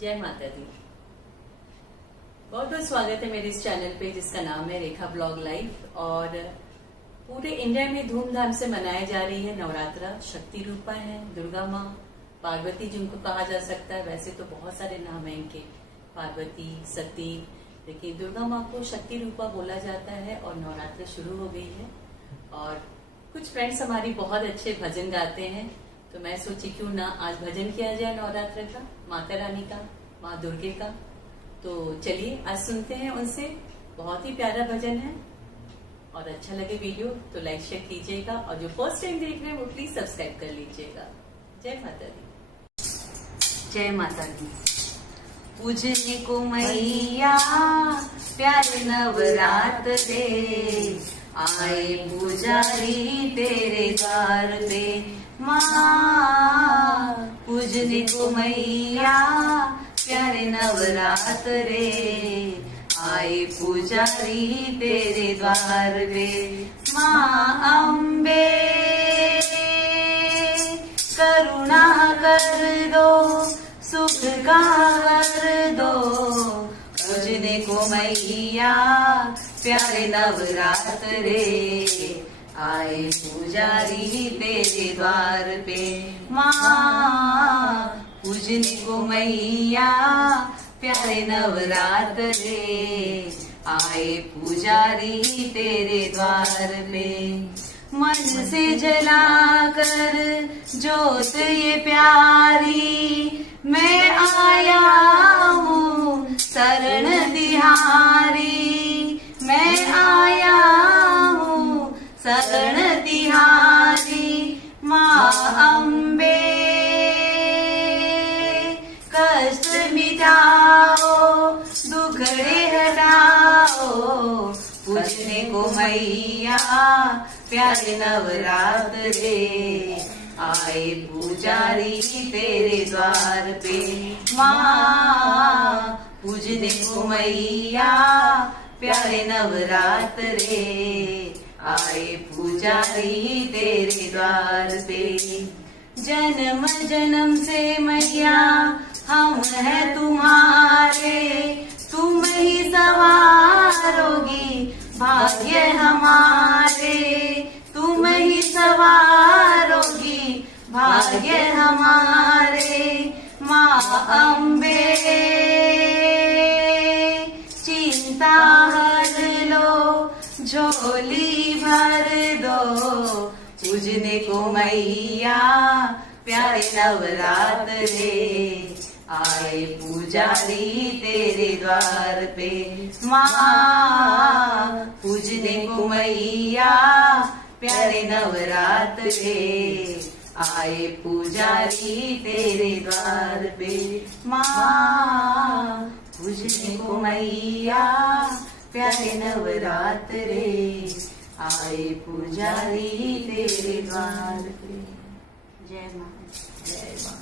जय माता दी। बहुत बहुत स्वागत है मेरे इस चैनल पे जिसका नाम है रेखा ब्लॉग लाइफ। और पूरे इंडिया में धूमधाम से मनाई जा रही है नवरात्रा। शक्ति रूपा है दुर्गा माँ, पार्वती जिनको कहा जा सकता है। वैसे तो बहुत सारे नाम है इनके, पार्वती, सती, लेकिन दुर्गा माँ को शक्ति रूपा बोला जाता है। और नवरात्र शुरू हो गई है और कुछ फ्रेंड्स हमारी बहुत अच्छे भजन गाते हैं, तो मैं सोची क्यों ना आज भजन किया जाए नवरात्र का, माता रानी का, माँ दुर्गे का। तो चलिए आज सुनते हैं उनसे। बहुत ही प्यारा भजन है और अच्छा लगे वीडियो तो लाइक शेयर कीजिएगा, और जो फर्स्ट टाइम देख रहे हैं वो प्लीज सब्सक्राइब कर लीजिएगा। जय माता दी। जय माता दी। पूजने को मैया प्यारे नवरात दे, आए पुजारी तेरे द्वार पे माँ। पूजने को मैया प्यारे नवरात रे, आए पुजारी तेरे द्वार पे माँ अम्बे। करुणा कर दो, सुख का कर दो, पूजने को मैया प्यारे नवरात रे, आए पुजारी तेरे द्वार पे माँ। पूजने को मैया प्यारे नवरात रे, आए पुजारी तेरे द्वार पे। मन से जलाकर जोत ये प्यारी, मैं आया हूँ शरण तिहारी, मैं आया हूँ शरण तिहारी माँ अम्बे। कष्ट मिटाओ, दुखड़े हटाओ, पूजने को मैया प्यारे नवरात रे, आए पुजारी तेरे द्वार पे माँ। पूजने को मैया प्यारे नवरात रे, आए पुजारी तेरे द्वार पे। जन्म जन्म से मैया हम हैं तुम्हारे, तुम ही सवारोगी भाग्य हमारे, तुम ही सवारोगी भाग्य हमारे माँ अम्बे। चिंता हर लो, झोली भर दो, पूजने को मैया प्यारे नवरात रे, आए पुजारी तेरे द्वार पे माँ। पूजने को मैया प्यारे नवरात रे, आए पुजारी तेरे द्वार पे माँ। पूजने को मैया प्यारे नवरात रे, आए पुजारी तेरे द्वार पे। जय माँ, जय माँ।